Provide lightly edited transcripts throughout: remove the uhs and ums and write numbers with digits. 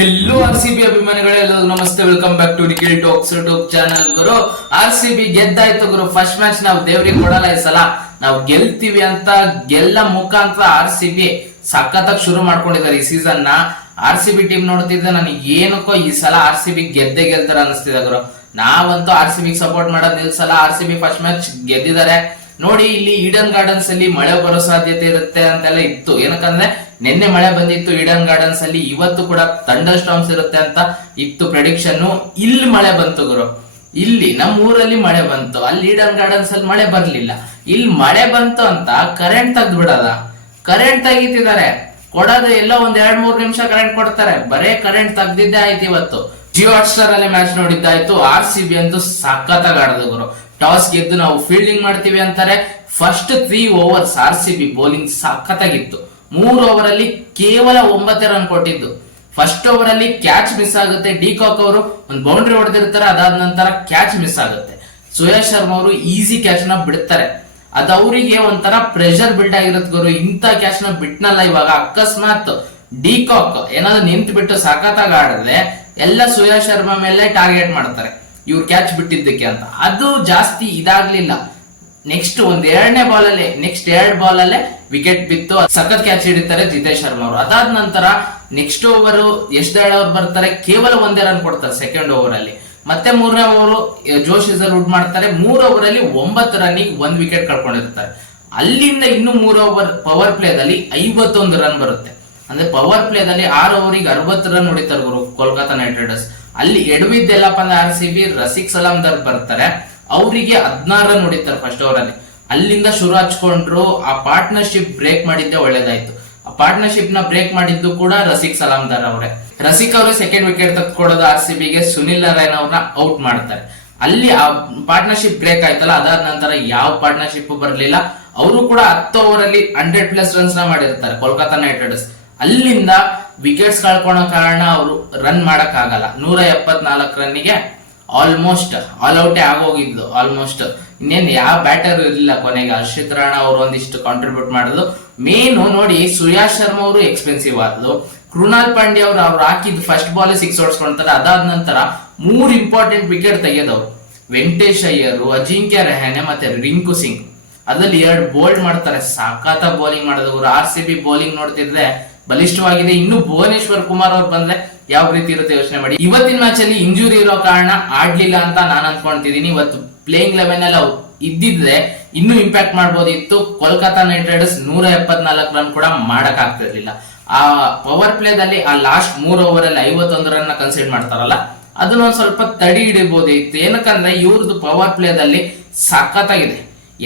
Hello RCB ಅಭಿಮಾನಿಗಳೆಲ್ಲ ನಮಸ್ತೆ, welcome back to Nikhil Talks YouTube channel. ಗುರು RCB ಗೆದ್ದಾಯ್ತು ಗುರು. ಫಸ್ಟ್ ಮ್ಯಾಚ್ ನಾವು ದೇವ್ರಿಗೆ ಕೊಡಲ್ಲ, ಈ ಸಲ ನಾವು ಗೆಲ್ತೀವಿ ಅಂತ ಗೆಲ್ಲ ಮುಖಾಂತರ RCB ಸಖತ್ತಾಗಿ ಶುರು ಮಾಡ್ಕೊಂಡಿದ್ದಾರೆ ಈ ಸೀಸನ್ ನ. RCB ಟೀಮ್ ನೋಡ್ತಿದ್ದೆ ನನಗೆ ಏನಕ್ಕೋ ಈ ಸಲ RCB ಗೆದ್ದೆ ಗೆಲ್ತಾರ ಅನಿಸ್ತಿದೆ ಗುರು. ನಾವಂತೂ RCB ಸಪೋರ್ಟ್ ಮಾಡೋದು ನಿಲ್ಸಲ್ಲ. RCB ಫಸ್ಟ್ ಮ್ಯಾಚ್ ಗೆದ್ದಿದ್ದಾರೆ ನೋಡಿ. ಇಲ್ಲಿ ಈಡನ್ ಗಾರ್ಡನ್ಸ್ ಅಲ್ಲಿ ಮಳೆ ಬರೋ ಸಾಧ್ಯತೆ ಇರುತ್ತೆ ಅಂತೆಲ್ಲ ಇತ್ತು, ಏನಕ್ಕಂದ್ರೆ ನಿನ್ನೆ ಮಳೆ ಬಂದಿತ್ತು ಈಡನ್ ಗಾರ್ಡನ್ಸ್ ಅಲ್ಲಿ, ಇವತ್ತು ಕೂಡ ಥಂಡರ್ ಸ್ಟಾರ್ಮ್ಸ್ ಇರುತ್ತೆ ಅಂತ ಇತ್ತು ಪ್ರೆಡಿಕ್ಷನ್. ಇಲ್ಲಿ ಮಳೆ ಬಂತು ಗುರು, ಇಲ್ಲಿ ನಮ್ಮ ಊರಲ್ಲಿ ಮಳೆ ಬಂತು, ಅಲ್ಲಿ ಈಡನ್ ಗಾರ್ಡನ್ಸ್ ಅಲ್ಲಿ ಮಳೆ ಬರ್ಲಿಲ್ಲ. ಇಲ್ಲಿ ಮಳೆ ಬಂತು ಅಂತ ಕರೆಂಟ್ ತೆಗ್ದು ಬಿಡದ, ಕರೆಂಟ್ ತೆಗಿತಿದ್ದಾರೆ. ಕೊಡೋದು ಎಲ್ಲೋ ಒಂದ್ 2-3 ನಿಮಿಷ ಕರೆಂಟ್ ಕೊಡ್ತಾರೆ, ಬರೇ ಕರೆಂಟ್ ತೆಗ್ದಿದ್ದೆ ಆಯ್ತು. ಇವತ್ತು ಜಿಯೋ ಹಾಟ್ಸ್ಟಾರ್ ಅಲ್ಲಿ ಮ್ಯಾಚ್ ನೋಡಿದ್ದಾಯ್ತು. RCB ಅಂತೂ ಸಖತ್ತಾಗಿ ಆಡೋದು ಗುರು. ಟಾಸ್ ಗೆದ್ದು ನಾವು ಫೀಲ್ಡಿಂಗ್ ಮಾಡ್ತೀವಿ ಅಂತಾರೆ. ಫಸ್ಟ್ 3 ಓವರ್ಸ್ RCB ಬೌಲಿಂಗ್ ಸಖತ್ತಾಗಿತ್ತು. 3 ಓವರ್ ಅಲ್ಲಿ ಕೇವಲ 9 ರನ್ ಕೊಟ್ಟಿದ್ದು. ಫಸ್ಟ್ ಓವರ್ ಅಲ್ಲಿ ಕ್ಯಾಚ್ ಮಿಸ್ ಆಗುತ್ತೆ, ಡಿಕಾಕ್ ಅವರು ಒಂದು ಬೌಂಡ್ರಿ ಹೊಡೆದಿರ್ತಾರೆ, ಅದಾದ ನಂತರ ಕ್ಯಾಚ್ ಮಿಸ್ ಆಗುತ್ತೆ. ಸುಯೇಶ್ ಶರ್ಮಾ ಅವರು ಈಸಿ ಕ್ಯಾಚ್ ನ ಬಿಡ್ತಾರೆ, ಅದು ಅವರಿಗೆ ಒಂಥರ ಪ್ರೆಷರ್ ಬಿಲ್ಡ್ ಆಗಿರುತ್ತೆ ಗುರು. ಇಂಥ ಕ್ಯಾಚ್ ನ ಬಿಟ್ನಲ್ಲ ಇವಾಗ, ಅಕಸ್ಮಾತ್ ಡಿಕಾಕ್ ಏನಾದ್ರು ನಿಂತು ಬಿಟ್ಟು ಸಖತ್ತಾಗಿ ಆಡಿದ್ರೆ ಎಲ್ಲ ಸುಯೇಶ್ ಶರ್ಮಾ ಮೇಲೆ ಟಾರ್ಗೆಟ್ ಮಾಡ್ತಾರೆ ಇವ್ರು ಕ್ಯಾಚ್ ಬಿಟ್ಟಿದ್ದಕ್ಕೆ ಅಂತ. ಅದು ಜಾಸ್ತಿ ಇದಾಗ್ಲಿಲ್ಲ. ನೆಕ್ಸ್ಟ್ ಒಂದ್ 2ನೇ ಬಾಲ್ ಅಲ್ಲಿ ನೆಕ್ಸ್ಟ್ 2 ಬಾಲ್ ಅಲ್ಲೇ ವಿಕೆಟ್ ಬಿತ್ತು, ಸಖತ್ ಕ್ಯಾಚ್ ಹಿಡಿತಾರೆ ಜಿತೇಶ್ ಶರ್ಮಾ ಅವರು. ಅದಾದ ನಂತರ ನೆಕ್ಸ್ಟ್ ಓವರ್ ಯಶ್ದಳ್ ಅವ್ರು ಬರ್ತಾರೆ, ಕೇವಲ 1 ರನ್ ಕೊಡ್ತಾರೆ ಸೆಕೆಂಡ್ ಓವರ್ ಅಲ್ಲಿ. ಮತ್ತೆ 3ನೇ ಓವರ್ ಜೋಶ್ ವುಡ್ ಮಾಡ್ತಾರೆ. 3 ಓವರ್ ಅಲ್ಲಿ 9 ರನ್ನಿಗೆ 1 ವಿಕೆಟ್ ಕಳ್ಕೊಂಡಿರ್ತಾರೆ. ಅಲ್ಲಿಂದ ಇನ್ನು 3 ಓವರ್ ಪವರ್ ಪ್ಲೇದಲ್ಲಿ 51 ರನ್ ಬರುತ್ತೆ. ಅಂದ್ರೆ ಪವರ್ ಪ್ಲೇದಲ್ಲಿ 6 ಓವರಿಗೆ 60 ರನ್ ಹೊಡಿತಾರೆ ಗುರು ಕೋಲ್ಕತಾ ನೈಟ್ ರೈಡರ್ಸ್. ಅಲ್ಲಿ ಎಡವಿದ್ದೆಲ್ಲಪ್ಪ ಅಂದ್ರೆ RCB ರಸಿಕ್ ಸಲಾಮ್ದಾರ್ ಬರ್ತಾರೆ, ಅವರಿಗೆ 16 ರನ್ ಹೊಡಿತಾರೆ ಫಸ್ಟ್ ಓವರ್ ಅಲ್ಲಿ. ಅಲ್ಲಿಂದ ಶುರು ಹಚ್ಕೊಂಡ್ರು. ಆ ಪಾರ್ಟ್ನರ್ಶಿಪ್ ಬ್ರೇಕ್ ಮಾಡಿದ್ದೆ ಒಳ್ಳೇದಾಯ್ತು. ಆ ಪಾರ್ಟ್ನರ್ಶಿಪ್ ನ ಬ್ರೇಕ್ ಮಾಡಿದ್ದು ಕೂಡ ರಸಿಕ್ ಸಲಾಮ್ದಾರ್ ಅವರೇ. ರಸಿಕ್ ಅವರು ಸೆಕೆಂಡ್ ವಿಕೆಟ್ ತೆಗೆದುಕೊಡೋದು RCB ಗೆ. ಸುನಿಲ್ ನಾರಾಯಣ್ ಅವ್ರನ್ನ ಔಟ್ ಮಾಡ್ತಾರೆ. ಅಲ್ಲಿ ಆ ಪಾರ್ಟ್ನರ್ಶಿಪ್ ಬ್ರೇಕ್ ಆಯ್ತಲ್ಲ, ಅದಾದ ನಂತರ ಯಾವ ಪಾರ್ಟ್ನರ್ಶಿಪ್ ಬರ್ಲಿಲ್ಲ. ಅವರು ಕೂಡ 10 ಓವರ್ ಅಲ್ಲಿ 100+ ರನ್ಸ್ ನ ಮಾಡಿರ್ತಾರೆ ಕೋಲ್ಕತಾ ನೈಟ್ ರೈಡರ್ಸ್. ಅಲ್ಲಿಂದ ವಿಕೆಟ್ಸ್ ಕಳ್ಕೊಳ್ಳೋ ಕಾರಣ ಅವರು ರನ್ ಮಾಡಕ್ ಆಗಲ್ಲ. 174 ರನ್ನಿಗೆ ಆಲ್ಮೋಸ್ಟ್ ಆಲ್ ಔಟೇ ಆಗೋಗಿದ್ದು. ಆಲ್ಮೋಸ್ಟ್ ಇನ್ನೇನ್ ಯಾವ ಬ್ಯಾಟರ್ ಇರಲಿಲ್ಲ ಕೊನೆಗೆ. ಹರ್ಷಿತ್ ರಾಣಾ ಅವರು ಒಂದಿಷ್ಟು ಕಾಂಟ್ರಿಬ್ಯೂಟ್ ಮಾಡೋದು. ಮೇನು ನೋಡಿ, ಸುಯಾಶ್ ಶರ್ಮಾ ಅವರು ಎಕ್ಸ್ಪೆನ್ಸಿವ್ ಆದ್ರು. ಕೃಣಾಲ್ ಪಾಂಡ್ಯ ಅವ್ರು ಹಾಕಿದ್ ಫಸ್ಟ್ ಬಾಲ್ 6 ಹೊಡ್ಸ್ಕೊಂತಾರೆ. ಅದಾದ ನಂತರ 3 ಇಂಪಾರ್ಟೆಂಟ್ ವಿಕೆಟ್ ತೆಗೆದವರು ವೆಂಕಟೇಶ್ ಅಯ್ಯರ್, ಅಜಿಂಕ್ಯ ರಹಾನೆ ಮತ್ತೆ ರಿಂಕು ಸಿಂಗ್. ಅದ್ರಲ್ಲಿ 2 ಬೋಲ್ಡ್ ಮಾಡ್ತಾರೆ. ಸಾಕಾತ ಬೌಲಿಂಗ್ ಮಾಡಿದವರು. RCB ಬೌಲಿಂಗ್ ನೋಡ್ತಿದ್ರೆ ಬಲಿಷ್ಠವಾಗಿದೆ. ಇನ್ನು ಭುವನೇಶ್ವರ್ ಕುಮಾರ್ ಅವ್ರು ಬಂದ್ರೆ ಯಾವ ರೀತಿ ಇರುತ್ತೆ ಯೋಚನೆ ಮಾಡಿ. ಇವತ್ತಿನ ಮ್ಯಾಚ್ ಅಲ್ಲಿ ಇಂಜುರಿ ಇರೋ ಕಾರಣ ಆಡ್ಲಿಲ್ಲ ಅಂತ ನಾನು ಅನ್ಕೊಂತಿದೀನಿ. ಇವತ್ತು ಪ್ಲೇಯಿಂಗ್ 11 ಎಲ್ಲ ಇದ್ದಿದ್ರೆ ಇನ್ನೂ ಇಂಪ್ಯಾಕ್ಟ್ ಮಾಡ್ಬೋದಿತ್ತು. ಕೋಲ್ಕತಾ ನೈಟ್ ರೈಡರ್ಸ್ 174 ರನ್ ಕೂಡ ಮಾಡಕ್ ಆಗ್ತಿರ್ಲಿಲ್ಲ. ಆ ಪವರ್ ಪ್ಲೇದಲ್ಲಿ ಆ ಲಾಸ್ಟ್ 3 ಓವರ್ ಅಲ್ಲಿ 51 ರನ್ ಕನ್ಸಿಡರ್ ಮಾಡ್ತಾರಲ್ಲ, ಅದನ್ನ ಒಂದ್ ಸ್ವಲ್ಪ ತಡಿ ಹಿಡಿಬಹುದಿತ್ತು. ಏನಕ್ಕಂದ್ರೆ ಇವ್ರದ್ದು ಪವರ್ ಪ್ಲೇದಲ್ಲಿ ಸಖತ್ತಾಗಿದೆ.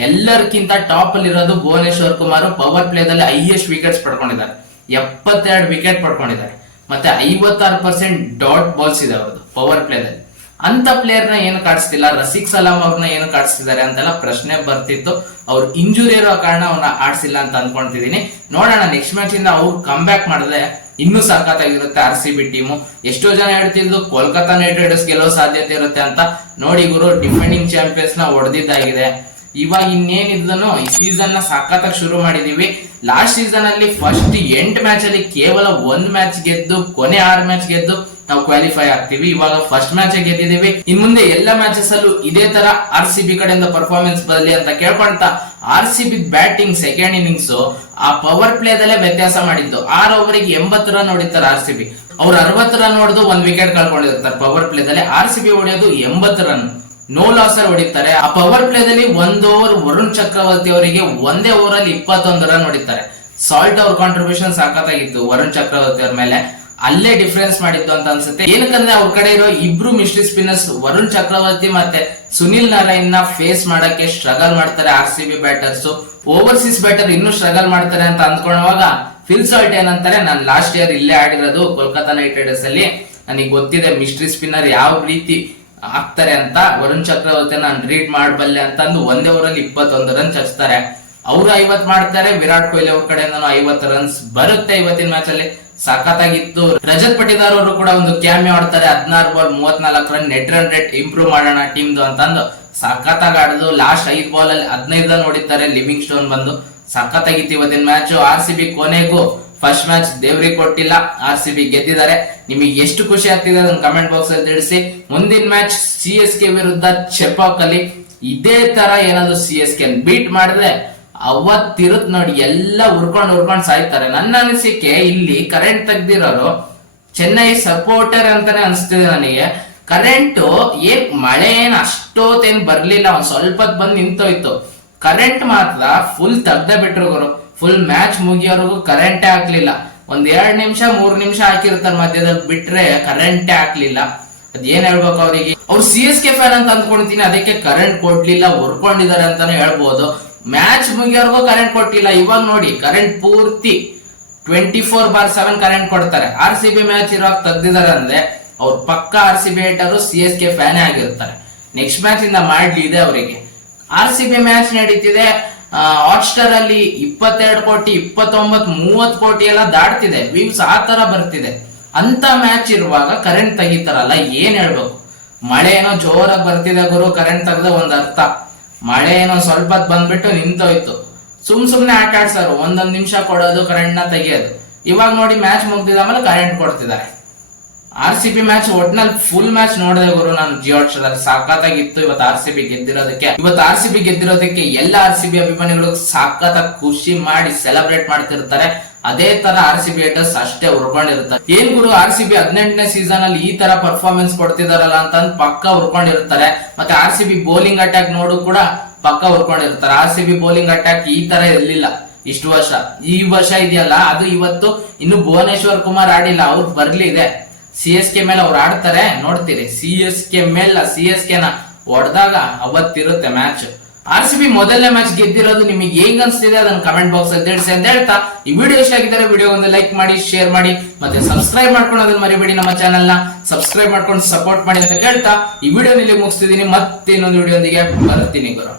ಎಲ್ಲರಿಗಿಂತ ಟಾಪ್ ಅಲ್ಲಿ ಇರೋದು ಭುವನೇಶ್ವರ್ ಕುಮಾರ್. ಪವರ್ ಪ್ಲೇದಲ್ಲಿ ಹೈಯೆಸ್ಟ್ ವಿಕೆಟ್ಸ್ ಪಡ್ಕೊಂಡಿದ್ದಾರೆ, 72 ವಿಕೆಟ್ ಪಡ್ಕೊಂಡಿದ್ದಾರೆ. ಮತ್ತೆ 56% ಡಾಟ್ ಬಾಲ್ಸ್ ಇದೆ ಅವ್ರದ್ದು ಪವರ್ ಪ್ಲೇದಲ್ಲಿ. ಅಂತ ಪ್ಲೇಯರ್ ನ ಏನು ಕಾಡಿಸ್ತಿಲ್ಲ, ರಸಿಕ್ ಸಲಾಮ್ ಅವ್ರನ್ನ ಏನು ಕಾಡಿಸ್ತಿದ್ದಾರೆ ಅಂತೆಲ್ಲ ಪ್ರಶ್ನೆ ಬರ್ತಿತ್ತು. ಅವ್ರು ಇಂಜುರಿ ಇರೋ ಕಾರಣ ಅವ್ರನ್ನ ಆಡ್ಸಿಲ್ಲ ಅಂತ ಅನ್ಕೊಂತಿದೀನಿ. ನೋಡೋಣ ನೆಕ್ಸ್ಟ್ ಮ್ಯಾಚ್ ಇಂದ ಅವ್ರು ಕಮ್ ಬ್ಯಾಕ್ ಮಾಡಿದ್ರೆ ಇನ್ನೂ ಸಖತ್ತಾಗಿರುತ್ತೆ RCB ಟೀಮು. ಎಷ್ಟೋ ಜನ ಹೇಳ್ತಿದ್ದು ಕೋಲ್ಕತಾ ನೈಟ್ ರೈಡರ್ಸ್ ಗೆಲ್ಲೋ ಸಾಧ್ಯತೆ ಇರುತ್ತೆ ಅಂತ. ನೋಡಿ ಗುರು, ಡಿಫೆಂಡಿಂಗ್ ಚಾಂಪಿಯನ್ಸ್ ನ ಹೊಡೆದಿದ್ದಾಗಿದೆ. ಇವಾಗ ಇನ್ನೇನಿದ್ದನು ಈ ಸೀಸನ್ ನ ಸಖತ್ತಾಗಿ ಶುರು ಮಾಡಿದೀವಿ. ಲಾಸ್ಟ್ ಸೀಸನ್ ಅಲ್ಲಿ ಫಸ್ಟ್ 8 ಮ್ಯಾಚ್ ಅಲ್ಲಿ ಕೇವಲ 1 ಮ್ಯಾಚ್ ಗೆದ್ದು ಕೊನೆ 6 ಮ್ಯಾಚ್ ಗೆದ್ದು ನಾವು ಕ್ವಾಲಿಫೈ ಆಗ್ತೀವಿ. ಇವಾಗ ಫಸ್ಟ್ ಮ್ಯಾಚ್ ಗೆದ್ದಿದೀವಿ. ಇನ್ ಮುಂದೆ ಎಲ್ಲ ಮ್ಯಾಚಸ್ ಅಲ್ಲೂ ಇದೇ ತರ RCB ಕಡೆಯಿಂದ ಪರ್ಫಾರ್ಮೆನ್ಸ್ ಬರಲಿ ಅಂತ ಕೇಳ್ಕೊಂತ, RCB ಬ್ಯಾಟಿಂಗ್ ಸೆಕೆಂಡ್ ಇನ್ನಿಂಗ್ಸ್ ಆ ಪವರ್ ಪ್ಲೇದಲ್ಲೇ ವ್ಯತ್ಯಾಸ ಮಾಡಿದ್ದು. 6 ಓವರಿಗೆ 80 ರನ್ ಹೊಡಿತಾರೆ RCB. ಅವ್ರು 60 ರನ್ ಹೊಡೆದು 1 ವಿಕೆಟ್ ಕಳ್ಕೊಂಡಿರ್ತಾರೆ ಪವರ್ ಪ್ಲೇದಲ್ಲಿ. RCB ಹೊಡೆಯೋದು 80 ರನ್ ನೋ ಲಾಸರ್ ಹೊಡಿತಾರೆ. ಆ ಪವರ್ ಪ್ಲೇದಲ್ಲಿ 1 ಓವರ್ ವರುಣ್ ಚಕ್ರವರ್ತಿ ಅವರಿಗೆ 1ನೇ ಓವರ್ ಅಲ್ಲಿ 21 ರನ್ ಹೊಡಿತಾರೆ. ಸಾಲ್ಟ್ ಅವ್ರ ಕಾಂಟ್ರಿಬ್ಯೂಷನ್ ಸಾಕತ್ತಾಗಿತ್ತು ವರುಣ್ ಚಕ್ರವರ್ತಿ ಅವ್ರ ಮೇಲೆ. ಅಲ್ಲೇ ಡಿಫರೆನ್ಸ್ ಮಾಡಿತ್ತು ಅಂತ ಅನ್ಸುತ್ತೆ. ಏನಕ್ಕಂದ್ರೆ ಅವ್ರ ಕಡೆ ಇರೋ ಇಬ್ರು ಮಿಸ್ಟ್ರಿ ಸ್ಪಿನ್ನರ್ಸ್ ವರುಣ್ ಚಕ್ರವರ್ತಿ ಮತ್ತೆ ಸುನಿಲ್ ನಾರಾಯಣ್ ನ ಫೇಸ್ ಮಾಡಕ್ಕೆ ಸ್ಟ್ರಗಲ್ ಮಾಡ್ತಾರೆ RCB ಬ್ಯಾಟರ್ಸ್. ಓವರ್ಸೀಸ್ ಬ್ಯಾಟರ್ ಇನ್ನೂ ಸ್ಟ್ರಗಲ್ ಮಾಡ್ತಾರೆ ಅಂತ ಅಂದ್ಕೊಳ್ಳುವಾಗ ಫಿಲ್ ಸಾಲ್ಟ್ ಏನಂತಾರೆ, ನಾನು ಲಾಸ್ಟ್ ಇಯರ್ ಇಲ್ಲೇ ಆಡಿರೋದು ಕೋಲ್ಕತಾ ನೈಟ್ ರೈಡರ್ಸ್ ಅಲ್ಲಿ, ನನಗೆ ಗೊತ್ತಿದೆ ಮಿಸ್ಟ್ರಿ ಸ್ಪಿನ್ನರ್ ಯಾವ ರೀತಿ ಆಗ್ತಾರೆ ಅಂತ. ವರುಣ್ ಚಕ್ರವರ್ತಿ ನಾನು ರೀಡ್ ಮಾಡಬಲ್ಲೆ ಅಂತಂದು 1ನೇ ಓವರ್ ಅಲ್ಲಿ 21 ರನ್ ಹಚ್ತಾರೆ. ಅವರು 50 ಮಾಡ್ತಾರೆ. ವಿರಾಟ್ ಕೊಹ್ಲಿ ಅವ್ರ ಕಡೆಯಿಂದ 50 ರನ್ಸ್ ಬರುತ್ತೆ ಇವತ್ತಿನ ಮ್ಯಾಚ್ ಅಲ್ಲಿ. ಸಖತ್ತಾಗಿತ್ತು. ರಜತ್ ಪಟಿದಾರ್ ಅವರು ಕೂಡ ಒಂದು ಕ್ಯಾಮಿಯೋ ಆಡ್ತಾರೆ. 16 ball 34 run, net run rate improve ಮಾಡೋಣ ಟೀಮ್ದು ಅಂತಂದು ಸಖತ್ತಾಗಿ ಆಡುದು. ಲಾಸ್ಟ್ 5 ಬಾಲ್ ಅಲ್ಲಿ 15 ರನ್ ಹೊಡಿತಾರೆ ಲಿವಿಂಗ್ ಸ್ಟೋನ್ ಬಂದು. ಸಖತ್ತಾಗಿತ್ತು ಇವತ್ತಿನ ಮ್ಯಾಚ್. RCB ಕೊನೆಗೂ ಫಸ್ಟ್ ಮ್ಯಾಚ್ ದೇವ್ರಿಗೆ ಕೊಟ್ಟಿಲ್ಲ, RCB ಗೆದ್ದಿದ್ದಾರೆ. ನಿಮಗೆ ಎಷ್ಟು ಖುಷಿ ಆಗ್ತಿದೆ ಅದನ್ನ ಕಮೆಂಟ್ ಬಾಕ್ಸ್ ಅಲ್ಲಿ ತಿಳಿಸಿ. ಮುಂದಿನ ಮ್ಯಾಚ್ CSK ವಿರುದ್ಧ ಚೆಪಾಕ್ ಅಲ್ಲಿ ಇದೇ ತರ ಏನಾದ್ರು CSK ಬೀಟ್ ಮಾಡಿದ್ರೆ ಅವತ್ತಿರುತ್ ನೋಡಿ, ಎಲ್ಲ ಉರ್ಕೊಂಡ್ ಸಾಯ್ತಾರೆ. ನನ್ನ ಅನಿಸಿಕೆ ಇಲ್ಲಿ ಕರೆಂಟ್ ತೆಗ್ದಿರೋರು ಚೆನ್ನೈ ಸಪೋರ್ಟರ್ ಅಂತಾನೆ ಅನ್ಸ್ತಿದೆ ನನಗೆ. ಕರೆಂಟ್ ಮಳೆ ಏನ್ ಅಷ್ಟೊತ್ತೇನ್ ಬರ್ಲಿಲ್ಲ, ಒಂದ್ ಸ್ವಲ್ಪ ಬಂದ್ ನಿಂತೋಯ್ತು. ಕರೆಂಟ್ ಮಾತ್ರ ಫುಲ್ ತೆಗ್ದೇ ಬಿಟ್ರು ಗುರು. ಫುಲ್ ಮ್ಯಾಚ್ ಮುಗಿಯೋರ್ಗು ಕರೆಂಟೇ ಹಾಕ್ಲಿಲ್ಲ. ಒಂದ್ 2 ನಿಮಿಷ 3 ನಿಮಿಷ ಹಾಕಿರ್ತಾರೆ ಮಧ್ಯದಲ್ಲಿ, ಬಿಟ್ರೆ ಕರೆಂಟೇ ಹಾಕ್ಲಿಲ್ಲ. ಅದ್ ಏನ್ ಹೇಳ್ಬೇಕು ಅವ್ರಿಗೆ. ಅವ್ರು CSK ಫ್ಯಾನ್ ಅಂತ ಅಂದ್ಕೊಳ್ತೀನಿ, ಅದಕ್ಕೆ ಕರೆಂಟ್ ಕೊಡ್ಲಿಲ್ಲ, ಹೊರ್ಕೊಂಡಿದ್ದಾರೆ ಅಂತಾನೆ ಹೇಳ್ಬೋದು. ಮ್ಯಾಚ್ ಮುಗಿಯೋರ್ಗು ಕರೆಂಟ್ ಕೊಟ್ಟಿಲ್ಲ. ಇವಾಗ ನೋಡಿ ಕರೆಂಟ್ ಪೂರ್ತಿ 24/7 ಕರೆಂಟ್ ಕೊಡ್ತಾರೆ. RCB ಮ್ಯಾಚ್ ಇರುವಾಗ ತೆಗ್ದಿದ್ದಾರೆ ಅಂದ್ರೆ ಅವ್ರು ಪಕ್ಕ RCB ಹೇಟರು, CSK ಫ್ಯಾನೇ ಆಗಿರ್ತಾರೆ. ನೆಕ್ಸ್ಟ್ ಮ್ಯಾಚ್ ಇಂದ ಮಾಡ್ಲಿ ಇದೆ ಅವರಿಗೆ. RCB ಮ್ಯಾಚ್ ನಡೀತಿದೆ ಹಾಟ್ಸ್ಟಾರ್ ಅಲ್ಲಿ 22 ಕೋಟಿ 29 30 ಕೋಟಿ ಎಲ್ಲ ದಾಟ್ತಿದೆ ವ್ಯೂಸ್, ಆ ತರ ಬರ್ತಿದೆ. ಅಂತ ಮ್ಯಾಚ್ ಇರುವಾಗ ಕರೆಂಟ್ ತೆಗಿತಾರಲ್ಲ, ಏನ್ ಹೇಳ್ಬೇಕು. ಮಳೆ ಏನೋ ಜೋರಾಗಿ ಬರ್ತಿದೆ ಗುರು, ಕರೆಂಟ್ ತೆಗ್ದ ಒಂದ್ ಅರ್ಥ. ಮಳೆ ಏನೋ ಸ್ವಲ್ಪ ಬಂದ್ಬಿಟ್ಟು ನಿಂತೋಯ್ತು. ಸುಮ್ನೆ ಆಟ ಆಡ್ಸಾರು, ಒಂದೊಂದ್ ನಿಮಿಷ ಕೊಡೋದು, ಕರೆಂಟ್ ನ ತೆಗಿಯೋದು. ಇವಾಗ ನೋಡಿ ಮ್ಯಾಚ್ ಮುಗ್ದಿದ ಆಮೇಲೆ ಕರೆಂಟ್ ಕೊಡ್ತಿದ್ದಾರೆ. RCB ಮ್ಯಾಚ್ ಒಟ್ನಲ್ಲಿ ಫುಲ್ ಮ್ಯಾಚ್ ನೋಡಿದೆ ಗುರು ನಾನು ಜಿಯೋ ಹಾಟ್ಸ್ಟಾರ್. ಸಾಕತ್ತಾಗಿತ್ತು ಇವತ್ತು RCB ಗೆದ್ದಿರೋದಕ್ಕೆ ಎಲ್ಲ RCB ಅಭಿಮಾನಿಗಳು ಸಾಕತ್ತಾಗಿ ಖುಷಿ ಮಾಡಿ ಸೆಲೆಬ್ರೇಟ್ ಮಾಡ್ತಿರ್ತಾರೆ. ಅದೇ ತರ RCB ಹೇಟರ್ಸ್ ಅಷ್ಟೇ ಉರ್ಕೊಂಡಿರ್ತಾರೆ. ಏನ್ ಗುರು RCB 18ನೇ ಸೀಸನ್ ಅಲ್ಲಿ ಈ ತರ ಪರ್ಫಾರ್ಮೆನ್ಸ್ ಕೊಡ್ತಿದಾರಲ್ಲ ಅಂತ ಪಕ್ಕ ಉರ್ಕೊಂಡಿರ್ತಾರೆ. ಮತ್ತೆ RCB ಬೌಲಿಂಗ್ ಅಟ್ಯಾಕ್ ನೋಡು ಕೂಡ ಪಕ್ಕ ಉರ್ಕೊಂಡಿರ್ತಾರೆ. RCB ಬೌಲಿಂಗ್ ಅಟ್ಯಾಕ್ ಈ ತರ ಇರ್ಲಿಲ್ಲ ಇಷ್ಟು ವರ್ಷ. ಈ ವರ್ಷ ಇದೆಯಲ್ಲ ಅದು ಇವತ್ತು ಇನ್ನು ಭುವನೇಶ್ವರ್ ಕುಮಾರ್ ಆಡಿಲ್ಲ, ಅವ್ರು ಬರ್ಲಿ ಇದೆ. CSK ಮೇಲೆ ಅವ್ರು ಆಡ್ತಾರೆ ನೋಡ್ತೀರಿ. CSK ನ ಹೊಡೆದಾಗ ಅವತ್ತಿರುತ್ತೆ ಮ್ಯಾಚ್. RCB ಮೊದಲನೇ ಮ್ಯಾಚ್ ಗೆದ್ದಿರೋದು ನಿಮಗೆ ಹೇಗ್ ಅನ್ಸ್ತಿದೆ ಅದನ್ನ ಕಮೆಂಟ್ ಬಾಕ್ಸ್ ಅಲ್ಲಿ ತಿಳಿಸಿ ಅಂತ ಹೇಳ್ತಾ, ಈ ವಿಡಿಯೋ ಇಷ್ಟ ಆಗಿದ್ದಾರೆ ವಿಡಿಯೋ ಒಂದು ಲೈಕ್ ಮಾಡಿ, ಶೇರ್ ಮಾಡಿ, ಮತ್ತೆ ಸಬ್ಸ್ಕ್ರೈಬ್ ಮಾಡ್ಕೊಳ್ಳೋದನ್ನ ಮರಿಬೇಡಿ. ನಮ್ಮ ಚಾನೆಲ್ ನ ಸಬ್ಸ್ಕ್ರೈಬ್ ಮಾಡ್ಕೊಂಡು ಸಪೋರ್ಟ್ ಮಾಡಿ ಅಂತ ಕೇಳ್ತಾ ಈ ವಿಡಿಯೋ ಇಲ್ಲಿ ಮುಗಿಸ್ತಿದೀನಿ. ಮತ್ತೆ ಇನ್ನೊಂದು ವಿಡಿಯೋ ಒಂದಿಗೆ ಬರ್ತೀನಿ ಗುರು.